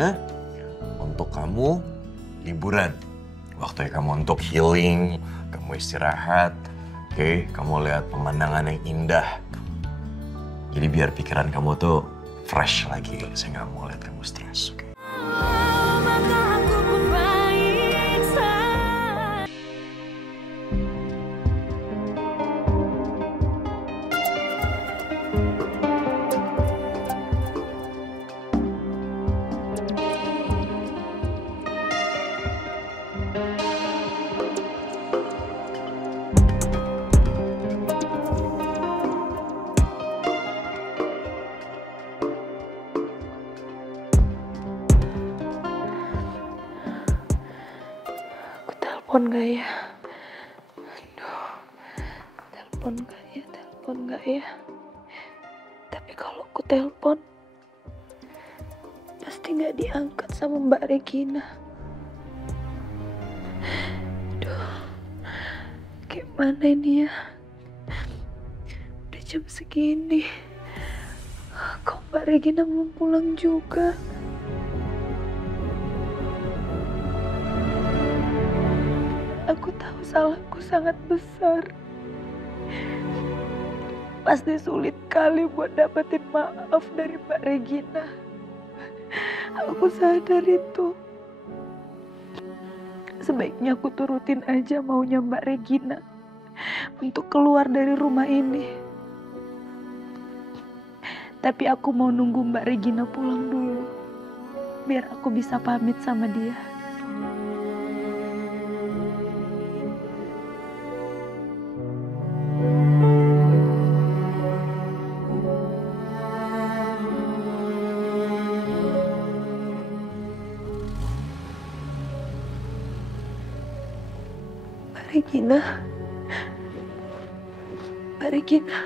Hah? Untuk kamu liburan. Waktunya kamu untuk healing, kamu istirahat, oke? Kamu lihat pemandangan yang indah. Jadi biar pikiran kamu tuh fresh lagi. Saya nggak mau lihat kamu stres, oke? Aku telepon gak ya? Aduh, telepon gak ya? Tapi kalau aku telepon, pasti gak diangkat sama Mbak Regina. Aduh, gimana ini ya? Udah jam segini, kok Mbak Regina belum pulang juga? Aku tahu salahku sangat besar. Pasti sulit kali buat dapetin maaf dari Mbak Regina. Aku sadar itu. Sebaiknya aku turutin aja maunya Mbak Regina untuk keluar dari rumah ini. Tapi aku mau nunggu Mbak Regina pulang dulu, biar aku bisa pamit sama dia. Mbak Regina. Mbak Regina.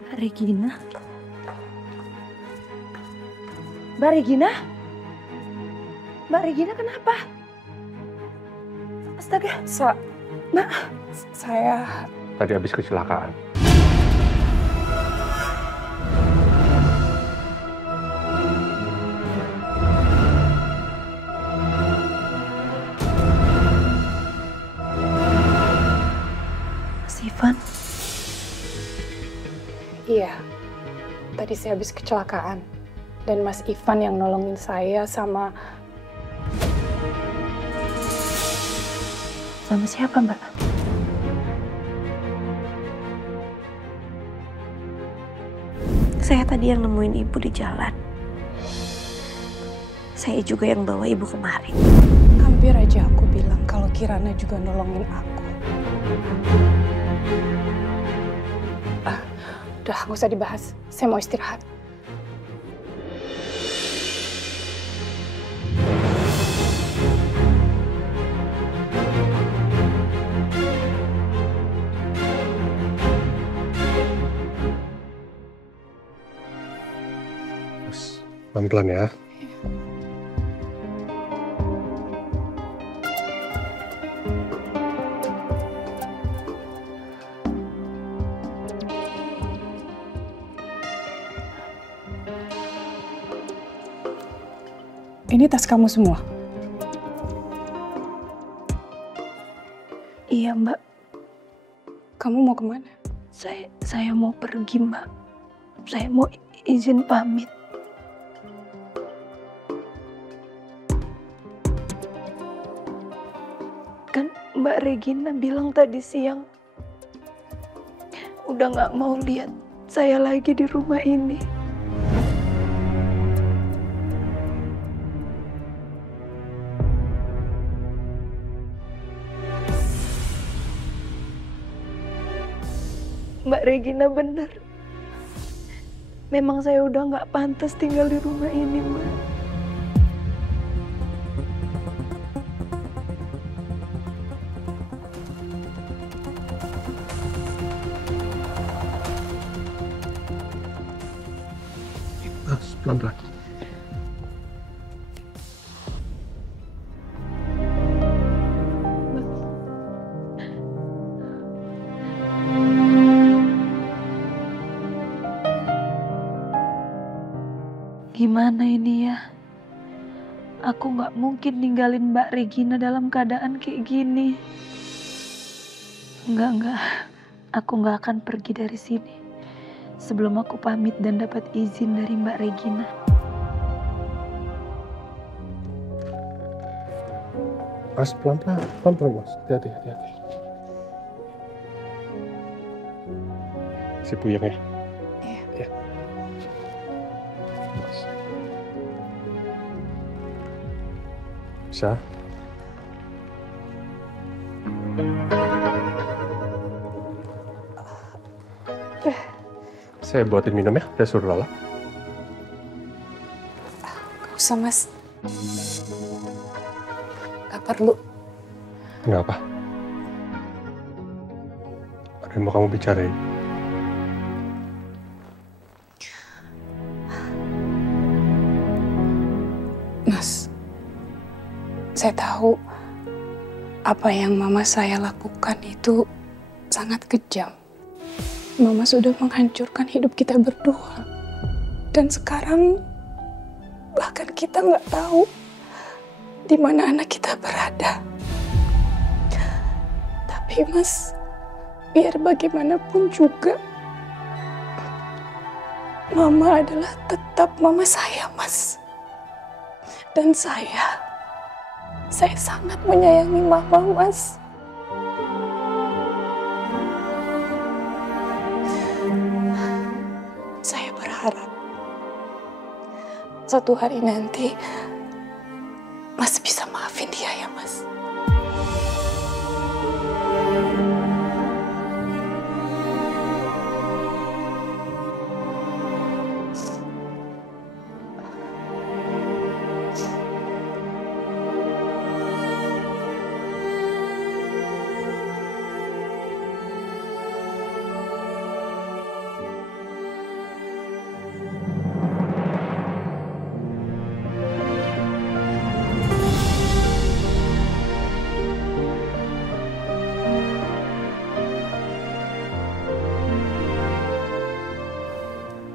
Mbak Regina. Mbak Regina? Mbak Regina kenapa? Astaga. Mbak. Saya tadi habis kecelakaan. Mas Ivan. Iya, tadi saya habis kecelakaan. Dan Mas Ivan yang nolongin saya sama Siapa, Mbak? Saya tadi yang nemuin ibu di jalan. Saya juga yang bawa ibu kemari. hampir aja aku bilang kalau Kirana juga nolongin aku. Udah, nggak usah dibahas. Saya mau istirahat. Pelan-pelan ya. Ini tas kamu semua? Iya, Mbak. Kamu mau kemana? Saya mau pergi, Mbak. Saya mau izin pamit. Kan Mbak Regina bilang tadi siang udah nggak mau lihat saya lagi di rumah ini. Mbak Regina benar. Memang saya udah nggak pantas tinggal di rumah ini, Mbak. Pelan-pelan. Gimana gimana ini ya? Aku nggak mungkin ninggalin Mbak Regina dalam keadaan kayak gini. Enggak. Aku nggak akan pergi dari sini sebelum aku pamit dan dapat izin dari Mbak Regina. Mas, pelan-pelan mas, hati-hati. Si puyeng ya? Iya. Mas. Bisa? Saya buatin minum ya, saya suruh Lala. Gak usah, Mas. Gak perlu. Kenapa? Ada yang mau kamu bicarain? Mas, saya tahu apa yang mama saya lakukan itu sangat kejam. Mama sudah menghancurkan hidup kita berdua. Dan sekarang bahkan kita nggak tahu di mana anak kita berada. Tapi Mas, biar bagaimanapun juga, Mama adalah tetap mama saya, Mas. Dan saya sangat menyayangi Mama, Mas. Saya berharap suatu hari nanti Mas bisa maafin dia ya, Mas.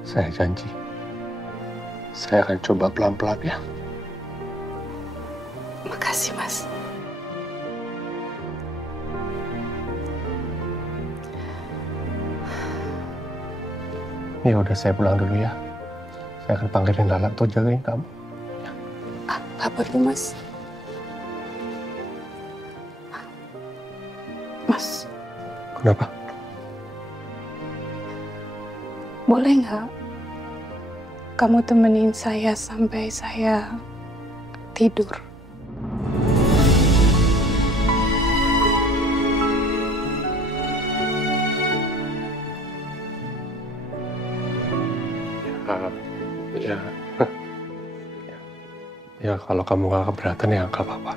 Saya janji, saya akan coba pelan-pelan ya. Makasih, Mas. Ya udah, saya pulang dulu ya. Saya akan panggilin Lala untuk jagain kamu. Gak perlu, Mas. Mas, Kenapa? boleh nggak kamu temenin saya sampai saya tidur? Ya, ya kalau kamu nggak keberatan ya nggak apa-apa.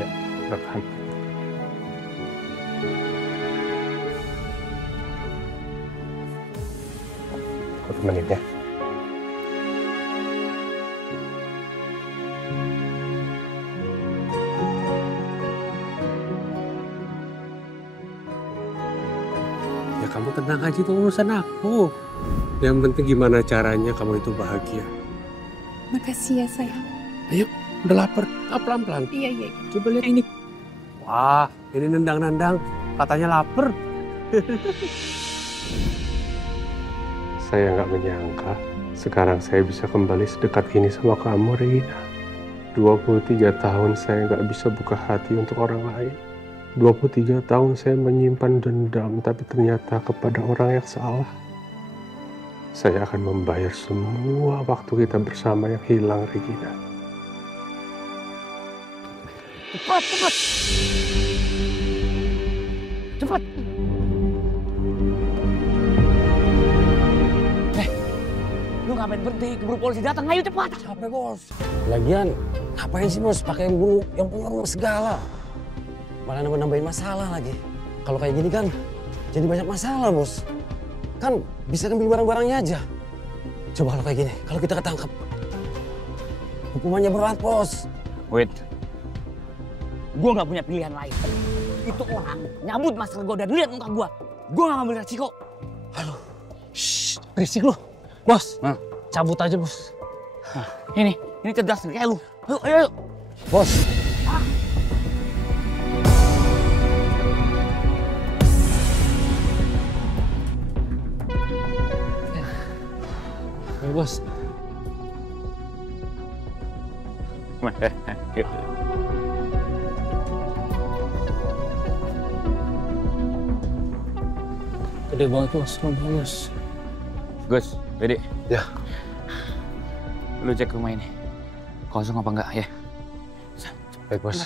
Ya, silakan. Aku temenin ya. Ya kamu tenang aja, itu urusan aku. Yang penting gimana caranya kamu itu bahagia. Makasih ya, sayang. Ayo, udah lapar. Pelan-pelan. Iya. Coba lihat ini. Wah, ini nendang-nendang. Katanya lapar. Saya nggak menyangka sekarang saya bisa kembali sedekat ini sama kamu, Regina. 23 tahun saya nggak bisa buka hati untuk orang lain. 23 tahun saya menyimpan dendam, tapi ternyata kepada orang yang salah. Saya akan membayar semua waktu kita bersama yang hilang, Regina. Cepat. Lu ngapain berhenti? Keburu polisi datang, ayo cepat. Capek, Bos. Lagian, ngapain sih, Bos, pakai yang bunuh yang punya rumah segala? Malah nambah-nambahin masalah lagi. Kalau kayak gini kan, jadi banyak masalah, Bos. Kan bisa ngambil barang-barangnya aja. Coba kalau kayak gini, kalau kita ketangkep, hukumannya berat, Bos. Wait. Gue gak punya pilihan lain. Itu orang nyambut masker gue dan lihat muka gue. Gue gak ngambil resiko. Aduh, shh, berisik lu. Bos, cabut aja, Bos. Nah, ini cerdas nih kayak lu. Ayo, ayo, ayo. Bos. Ayo, Bos. Gede banget, Bos. Bos. Gus, Bede. Ya. Lu cek rumah ini. Kosong apa enggak ya? Baik, Bos.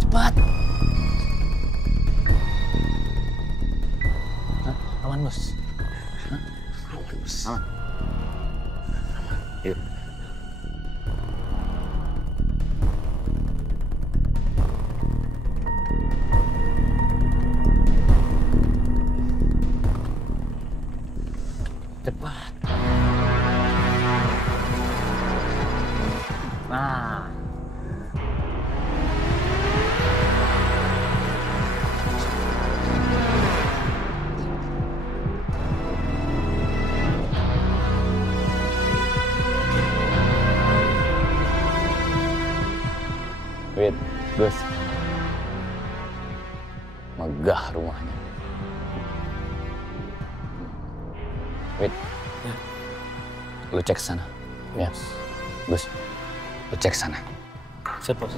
Cepat. Hah? Aman, Bos. Hah? Aman, Bos. Aman. Yuk. Cepat. Nah. Wait, Gus. Megah rumahnya. Wait. Ya. Lu cek sana. Ya. Gus, lu cek sana. Siap, Bos.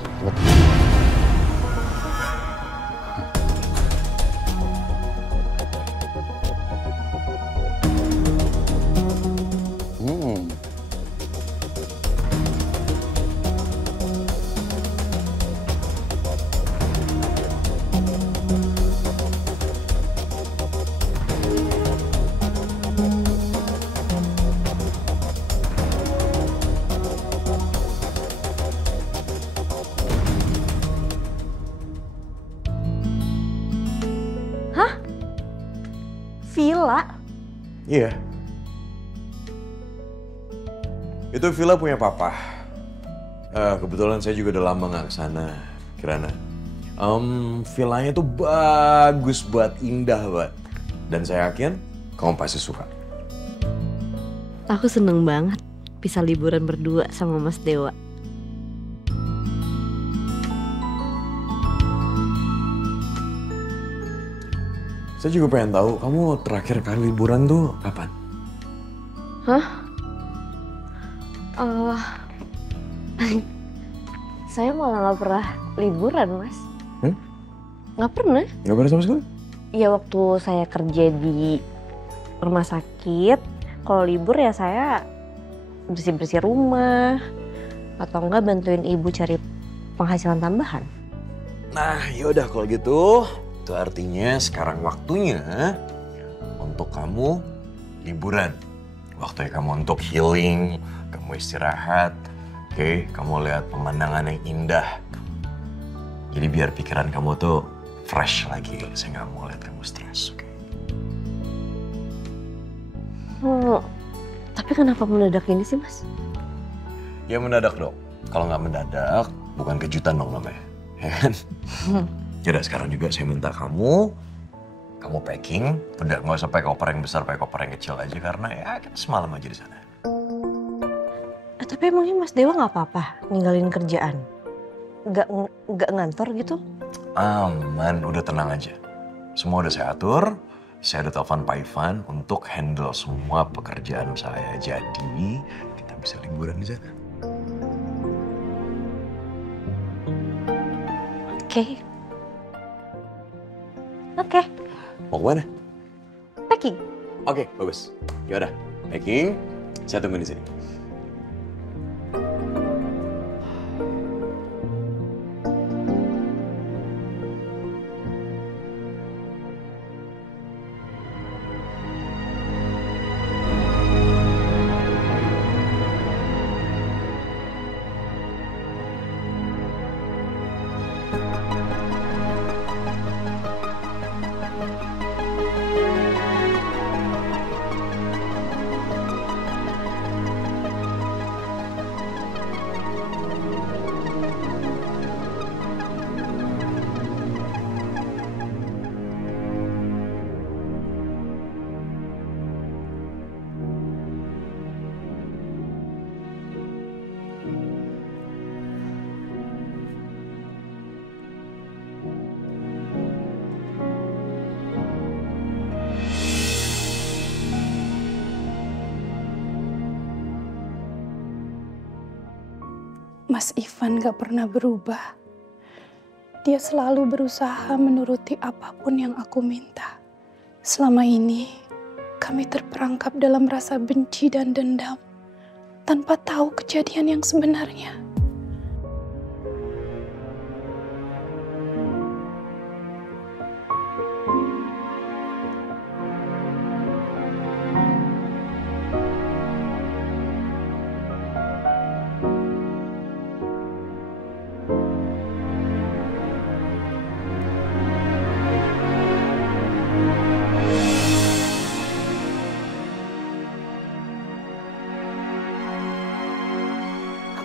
Villa? Iya. Itu villa punya papa. Kebetulan saya juga udah lama nggak kesana, Kirana. Villanya tuh bagus banget, indah banget. Dan saya yakin kamu pasti suka. Aku seneng banget bisa liburan berdua sama Mas Dewa. Saya juga pengen tahu, kamu terakhir kali liburan tuh kapan? Hah? Saya malah gak pernah liburan, Mas. Gak pernah. Gak pernah sama sekali? Ya waktu saya kerja di rumah sakit, kalau libur ya saya bersih-bersih rumah. Atau enggak bantuin ibu cari penghasilan tambahan. Nah yaudah kalau gitu, itu artinya sekarang waktunya untuk kamu liburan. Waktunya kamu untuk healing, kamu istirahat, oke? Kamu lihat pemandangan yang indah. Jadi biar pikiran kamu tuh fresh lagi. Saya nggak mau lihat kamu stres, oke? Tapi kenapa mendadak ini sih, Mas? Ya mendadak dong. Kalau nggak mendadak, bukan kejutan dong namanya, ya kan? Yaudah sekarang juga saya minta kamu packing. Udah nggak usah pakai koper yang besar, pakai koper yang kecil aja karena ya kita semalam aja di sana. Tapi emangnya Mas Dewa nggak apa-apa ninggalin kerjaan? Nggak ngantor gitu? Aman, udah tenang aja. Semua udah saya atur. Saya udah telepon Pak Ivan untuk handle semua pekerjaan saya. Jadi kita bisa liburan di sana. Oke. Mau kemana? Packing. Oke, bagus. Yaudah, packing. Saya tunggu di sini. Mas Ivan gak pernah berubah. Dia selalu berusaha menuruti apapun yang aku minta. Selama ini, kami terperangkap dalam rasa benci dan dendam, tanpa tahu kejadian yang sebenarnya.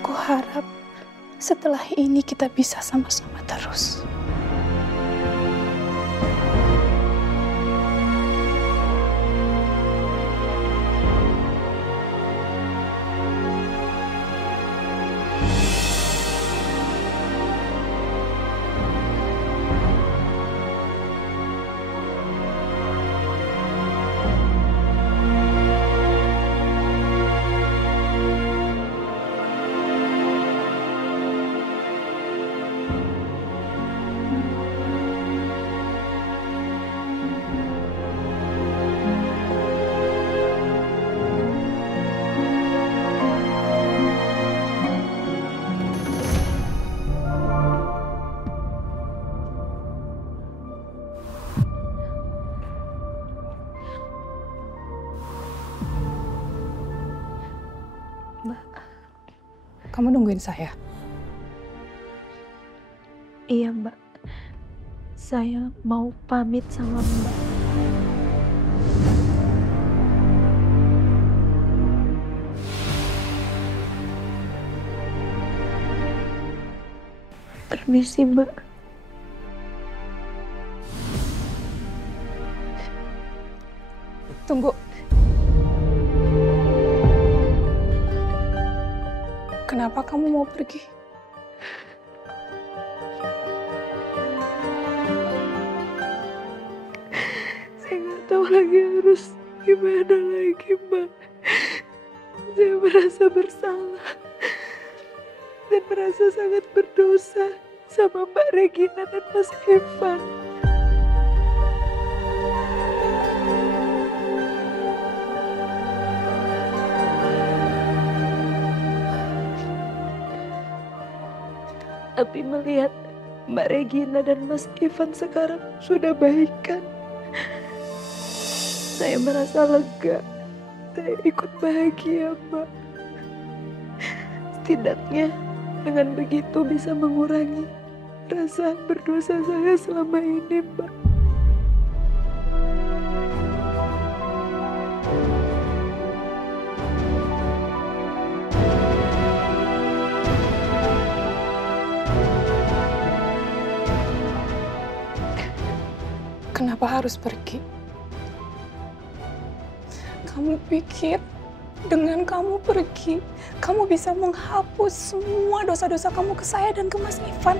Aku harap setelah ini kita bisa sama-sama terus. Kamu nungguin saya? Iya, Mbak. Saya mau pamit sama Mbak. Permisi, Mbak. Tunggu. Kenapa kamu mau pergi? Saya nggak tahu lagi harus gimana lagi, Mbak. Saya merasa bersalah dan merasa sangat berdosa sama Mbak Regina dan Mas Ivan. Tapi melihat Mbak Regina dan Mas Ivan sekarang sudah baikan, saya merasa lega. Saya ikut bahagia, Mbak. Setidaknya dengan begitu bisa mengurangi rasa berdosa saya selama ini, Mbak. Kenapa harus pergi? Kamu pikir dengan kamu pergi, kamu bisa menghapus semua dosa-dosa kamu ke saya dan ke Mas Ivan?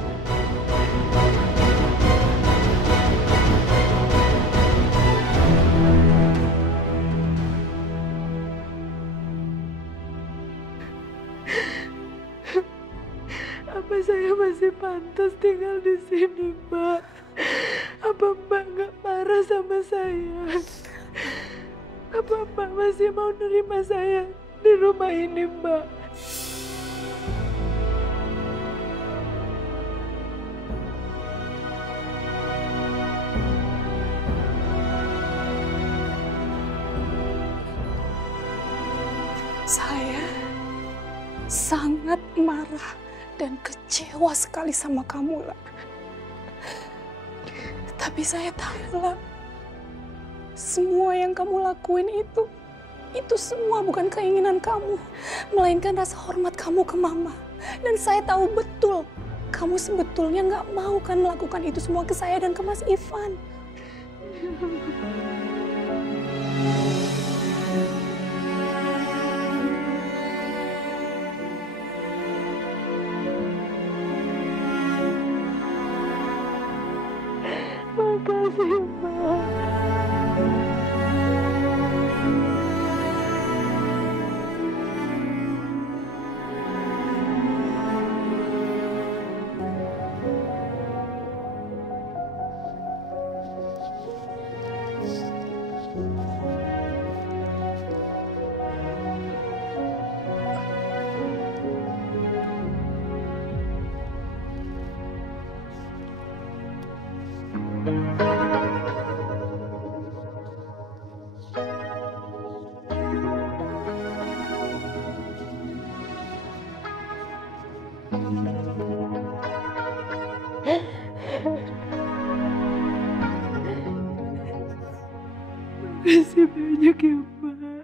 Apa saya masih pantas tinggal di sini, Mbak? Apa Mbak nggak marah sama saya? Apa Mbak masih mau nerima saya di rumah ini, Mbak? Saya sangat marah dan kecewa sekali sama kamu, lah. Tapi saya tahu, lah, semua yang kamu lakuin itu semua bukan keinginan kamu, melainkan rasa hormat kamu ke Mama. Dan saya tahu betul, kamu sebetulnya nggak mau kan melakukan itu semua ke saya dan ke Mas Ivan. Makasih, Mbak. baik ya, Mbak.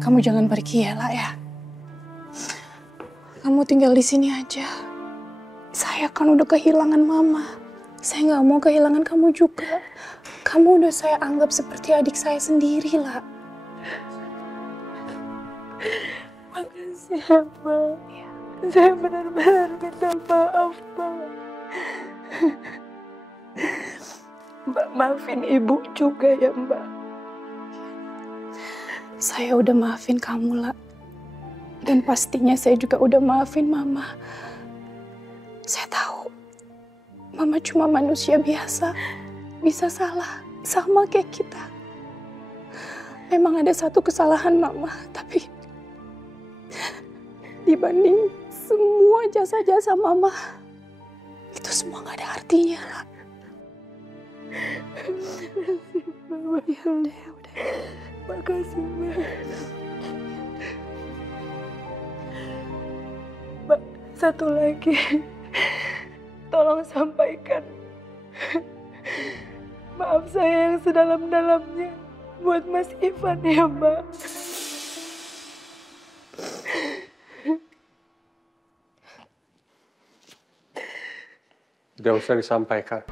Kamu jangan pergi ya, Lah ya. Kamu tinggal di sini aja. Saya kan udah kehilangan Mama. Saya nggak mau kehilangan kamu juga. Kamu udah saya anggap seperti adik saya sendiri, Lah. Makasih ya, Mbak. Saya benar-benar minta maaf, Mbak. Mbak maafin Ibu juga ya, Mbak. Saya udah maafin kamu, Lah. Dan pastinya saya juga udah maafin Mama. Saya tahu, Mama cuma manusia biasa. Bisa salah, sama kayak kita. Memang ada satu kesalahan Mama, tapi dibanding semua jasa-jasa Mama, itu semua gak ada artinya, Lah. Ya udah. Makasih, Mbak. Mbak, satu lagi. Tolong sampaikan maaf saya yang sedalam-dalamnya buat Mas Ivan ya, Mbak. Tidak usah disampaikan.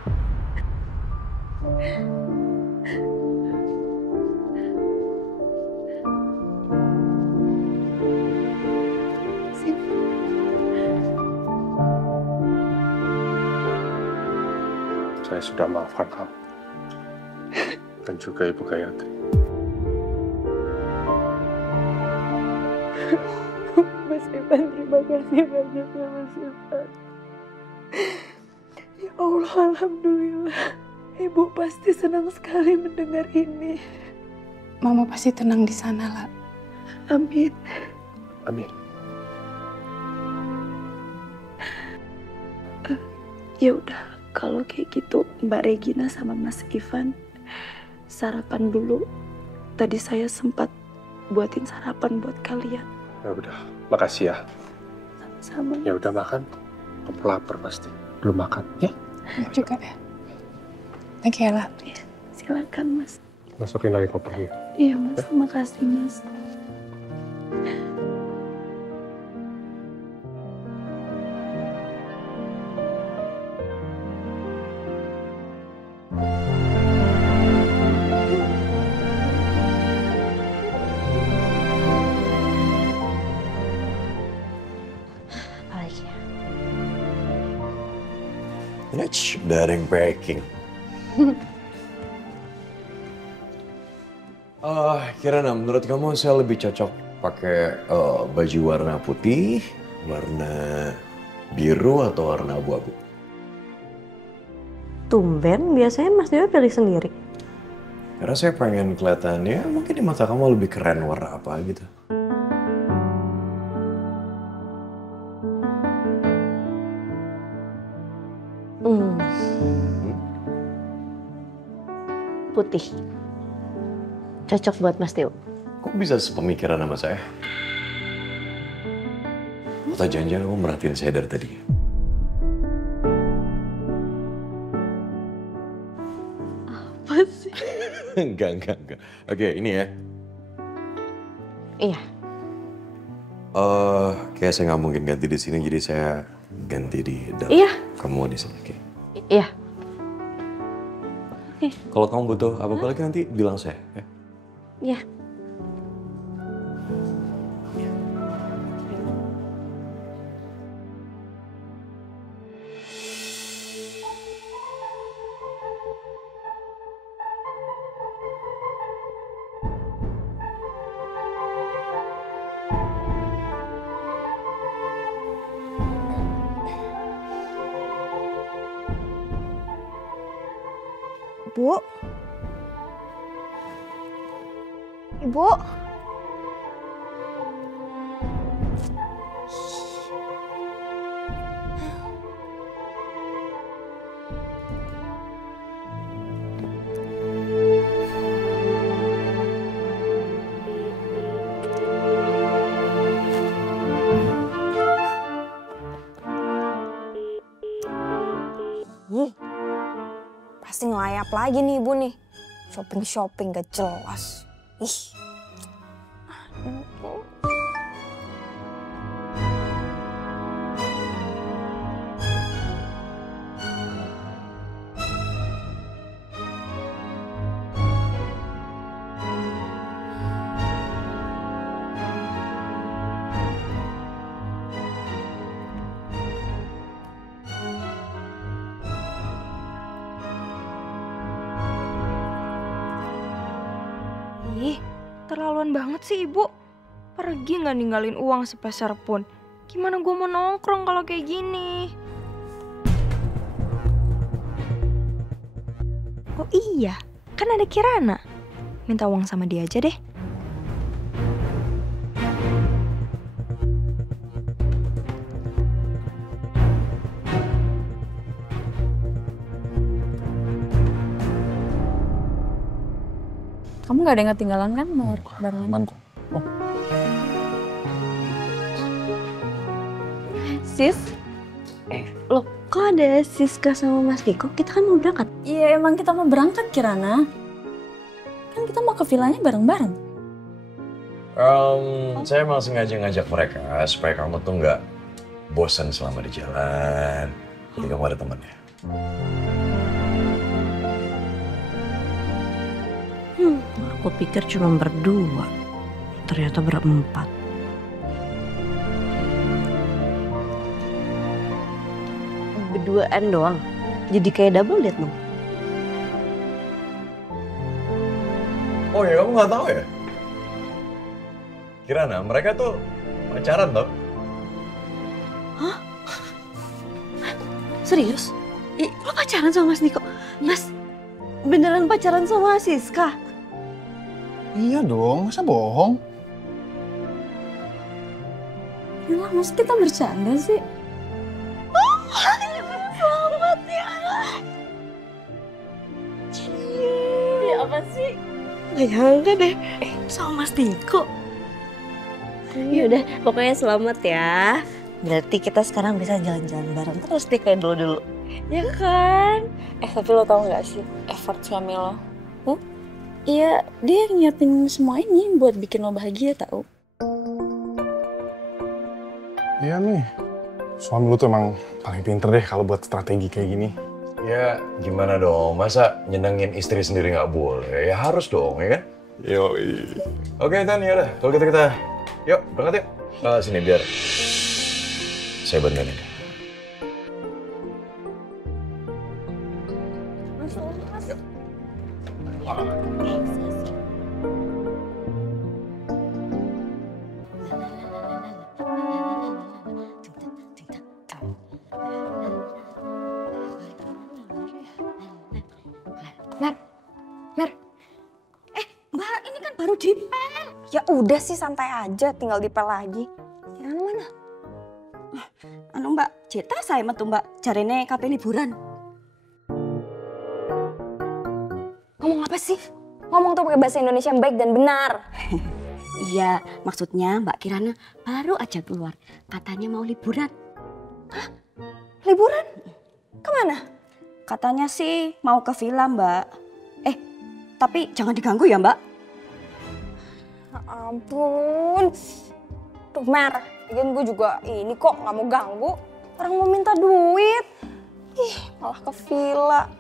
Saya sudah maafkan kamu. Dan juga Ibu Gayatri. Mas Ivan, terima kasih banyak ya, Mas Ivan. Ya Allah, alhamdulillah. Ibu pasti senang sekali mendengar ini. Mama pasti tenang di sana, Lah. Amin. Amin. Ya udah, kalau kayak gitu Mbak Regina sama Mas Ivan sarapan dulu. Tadi saya sempat buatin sarapan buat kalian. Ya udah, makasih ya. Sama. Ya udah makan. Kamu lapar pasti. Belum makan, ya? Juga ya. Thank you, Lah. Ya, silakan Mas. Masukin lagi kopernya. Iya Mas, makasih Mas. Apalagi ya? Udah ada yang packing. Kirana, menurut kamu saya lebih cocok pakai baju warna putih, warna biru, atau warna abu-abu? Tumben, biasanya Mas Dewa pilih sendiri. Karena saya pengen kelihatannya mungkin di mata kamu lebih keren warna apa gitu. Putih. Cocok buat Mas Teo. Kok bisa sepemikiran sama saya? Atau jangan-jangan kamu merhatiin saya dari tadi? Apa sih? Enggak. Oke, ini ya. Iya. Kayak saya nggak mungkin ganti di sini, jadi saya ganti di dalam. Iya. Kamu di sini, oke? Iya. Kalau kamu butuh apa-apa lagi nanti bilang saya, ya? Iya. Bu? Ibu? apa lagi nih ibu nih? Shopping gak jelas. Ih. Ih, terlaluan banget sih ibu. Pergi nggak ninggalin uang sepeser pun. Gimana gue mau nongkrong kalau kayak gini? Oh iya, kan ada Kirana. Minta uang sama dia aja deh. Kamu gak ada yang ketinggalan kan nomor barengan? Aman kok. Oh, Sis, loh kok ada Siska sama Mas Diko? Kita kan mau berangkat. Iya emang kita mau berangkat Kirana. Kan kita mau ke villanya bareng-bareng. Saya emang sengaja ngajak mereka supaya kamu tuh nggak bosan selama di jalan. Jadi kamu ada temannya. Aku pikir cuma berdua, ternyata berempat. Berduaan doang, jadi kayak double date dong. Oh ya, kamu nggak tahu ya? Kirana, mereka tuh pacaran tau? Hah? Serius? Lo pacaran sama Mas Niko? Mas, beneran pacaran sama Siska? iya dong, masa bohong? Ya maksud kita bercanda sih? Selamat ya. Ya apa sih? Gak nyangka deh, sama Mas Niko. Yaudah, pokoknya selamat ya. Berarti kita sekarang bisa jalan-jalan bareng terus deh kayak dulu-dulu. Ya kan? Tapi lo tau gak sih effort suami lo? Iya, dia yang nyiapin semua ini buat bikin lo bahagia tau. Iya nih, suami lu tuh emang paling pinter deh kalau buat strategi kayak gini. Ya gimana dong, masa nyenengin istri sendiri nggak boleh? Ya harus dong, ya kan? Yoi. Oke Tan, yaudah. Kalau gitu kita, yuk berangkat yuk. Sini biar saya bantuin. Mbak, ini kan baru dipel. Ya udah sih santai aja, tinggal dipel lagi. Yang mana? Anu Mbak, Cita saya metu Mbak, jarene kape liburan. Ngomong apa sih? Ngomong tuh pakai bahasa Indonesia yang baik dan benar. Iya, maksudnya Mbak Kirana baru aja keluar. Katanya mau liburan. Hah? Liburan? Kemana? Katanya sih mau ke villa Mbak. Tapi jangan diganggu ya Mbak. Ya ampun. Tuh Mer, lagian gue juga ini kok gak mau ganggu. Orang mau minta duit. Ih, malah ke villa.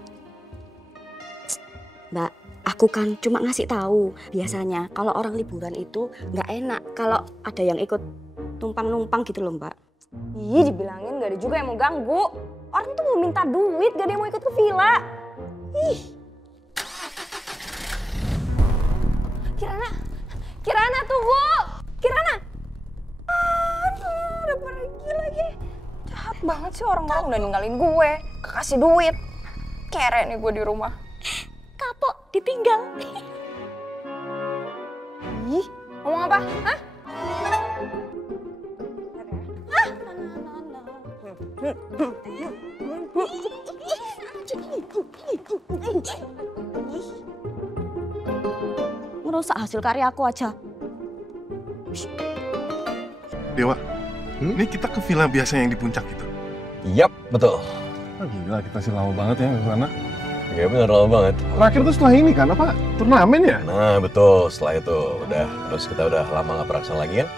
Mbak, aku kan cuma ngasih tahu. Biasanya kalau orang liburan itu nggak enak kalau ada yang ikut numpang-numpang gitu loh Mbak. Ih, dibilangin gak ada juga yang mau ganggu. Orang tuh mau minta duit, gak ada yang mau ikut ke villa. Ih. Kirana tunggu. Kirana. Aduh, udah pergi lagi. Jahat banget sih orang-orang udah ninggalin gue. Kasih duit. Kere nih gue di rumah. Kapok, ditinggal. Ih, ngomong apa? Hah? Ngerusak hasil karya aku aja. Dewa, ini kita ke villa biasa yang di puncak itu. Yap, betul. Oh, gila, kita sih lama banget ya ke sana. Iya bener, lama banget. Terakhir tuh setelah ini kan, apa? Turnamen ya? Nah betul, setelah itu udah, terus kita udah lama gak perasan lagi kan.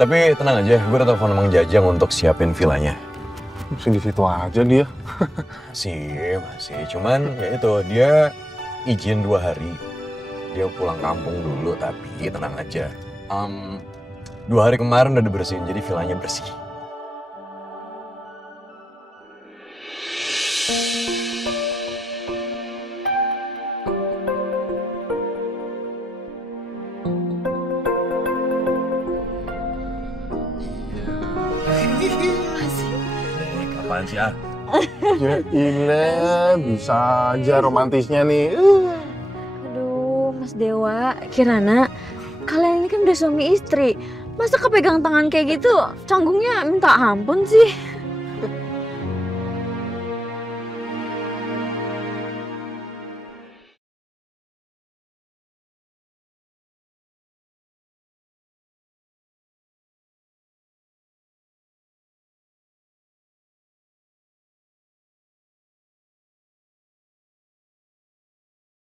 Tapi tenang aja, gue udah telepon Mang Jajang untuk siapin villanya. Masih di situ aja dia. Masih. Cuman ya itu, dia izin 2 hari. Dia pulang kampung dulu, tapi tenang aja. 2 hari kemarin udah dibersihin, jadi villanya bersih. Apaan sih, ah? Ya ilah, bisa aja romantisnya nih. Aduh, Mas Dewa, Kirana, kalian ini kan udah suami istri. Masa kepegang tangan kayak gitu, canggungnya minta ampun sih?